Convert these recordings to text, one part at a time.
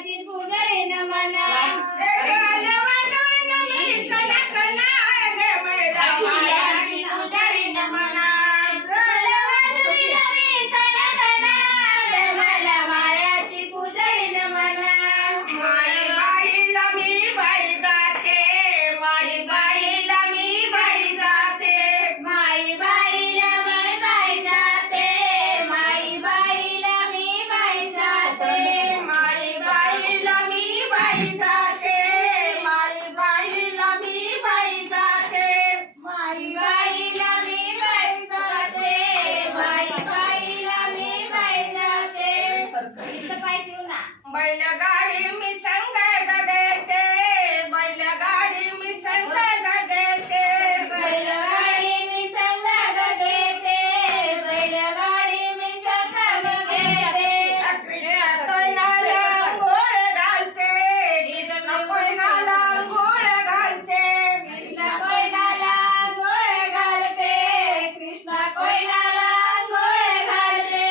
मायाची पुजारीन म्हणा बैलगाडी मी संग गगेते बैलगाडी मी संग गगेते बैलगाडी मी संग गगेते बैलगाडी मी संग गगेते कृष्ण कोयनाला गोळ घालते कृष्ण कोयनाला गोळ घालते कृष्ण कोयनाला गोळ घालते कृष्ण कोयनाला गोळ घालते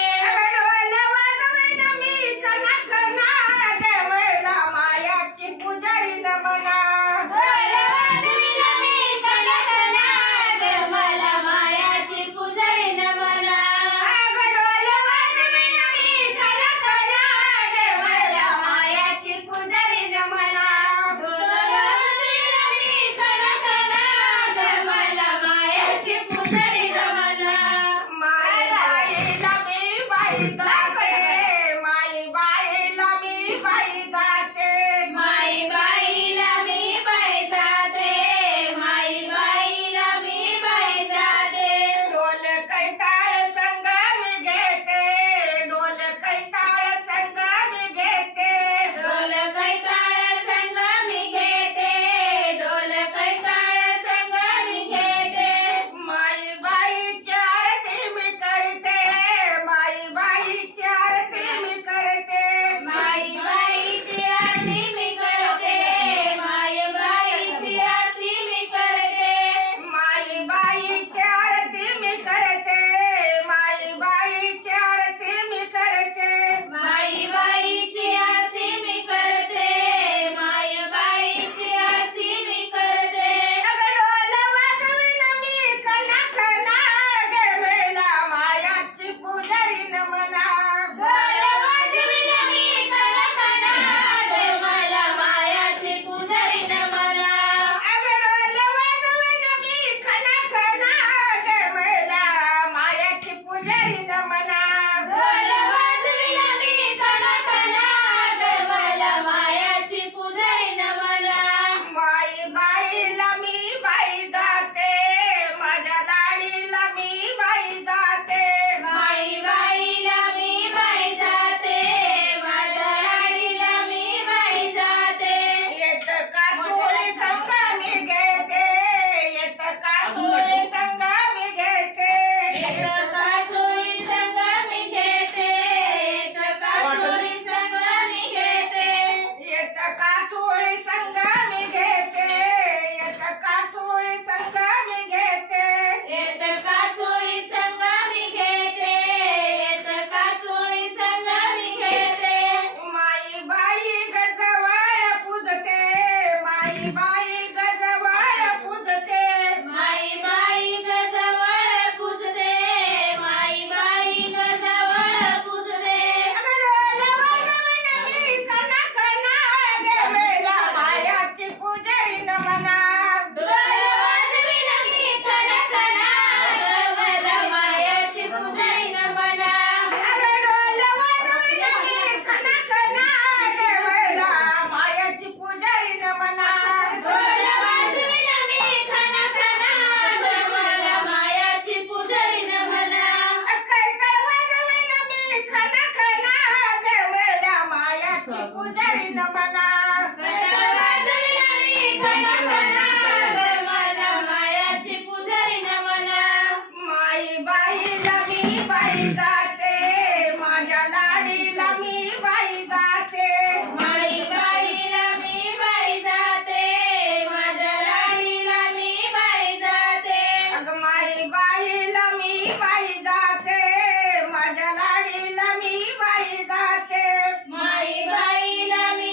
ढोल वाजवीन मी कनक नाद बैला मायाची पुजारी न म्हणा ढोल वाजवीन मी कनक नाद मला मायाची पुजारीन म्हणा ढोल वाजवीन मी कनक नाद बैला मायाची पुजारी न म्हणा ढोल वाजवीन मी कनक नाद मला मायाची पुजारीन म्हणा माई बाईला मी बाई जाते माई बाईला मी बाई जाते माई बाईला मी बाई जाते माई बाईला मी बाई जाते ढोल कैताळ संग मी घेते ढोल कैताळ संग मी घेते ढोल कैताळ संग मी घेते ढोल कैताळ संग मी घेते माई बाईची आरती मी करते माई बाईची आरती मी करते माई बाईची आरती मी करते माई बाईची आरती मी करते माई बाईची आरती मी करते माई बाईची आरती मी करते माई बाईची आरती मी करते माई बाईची आरती मी करते ढोल वाजवीन मी कनक नाद बैला मायाची पुजारी न म्हणा ढोल वाजवीन मी कनक नाद मला मायाची पुजारीन म्हणा ढोल वाजवीन मी कनक नाद बैला मायाची पुजारी न म्हणा ढोल वाजवीन मी कनक नाद मला मायाची पुजारीन म्हणा माई बाईला मी बाई जाते माझ्या लाडीला मी बाई जाते माई बाईला मी बाई जाते माझ्या लाडीला मी बाई जाते येत का थोडी संग मी घेते येत का थोडी संग मी घेते एक का चोळी संग मी घेते एक का चोळी संग मी घेते येत का थोडी संग मी घेते येत का थोडी संग मी घेते एक का चोळी संग मी घेते एक का चोळी संग मी घेते माई बाई गजवळ पूजते माई बाई गजवळ पूजते माई बाई गजवळ पूजते माई बाई गजवळ पूजते ढोल वाजवीन मी कनक नाद बैला मायाची पुजारी न म्हणा ढोल वाजवीन मी कनक नाद मला मायाची पुजारीन म्हणा ढोल वाजवीन मी कनक नाद बैला मायाची पुजारी न म्हणा ढोल वाजवीन मी कनक नाद मला मायाची पुजारीन म्हणा कैकळ वाजवीन मी कनक नाद बैला मायाची पुजारी न म्हणा कैकळ वाजवीन मी कनक नाद मला मायाची पुजारीन म्हणा माई बाईला मी बाई जाते माझ्या लाडीला मी बाई जाते माई बाईला मी बाई जाते माझ्या लाडीला मी बाई जाते अगं माई बाईला मी बाई जाते माझ्या लाडीला मी बाई जाते माई बाईला मी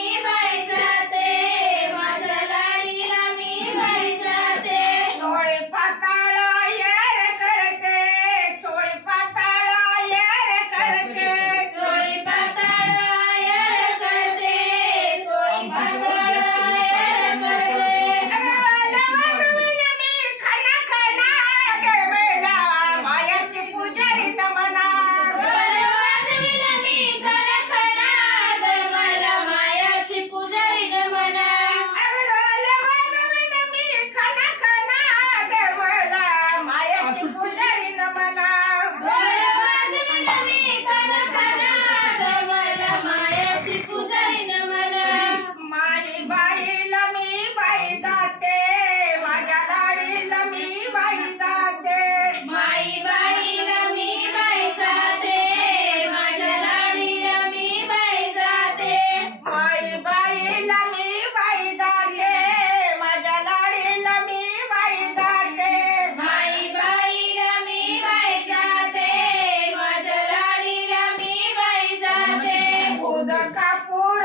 कापूर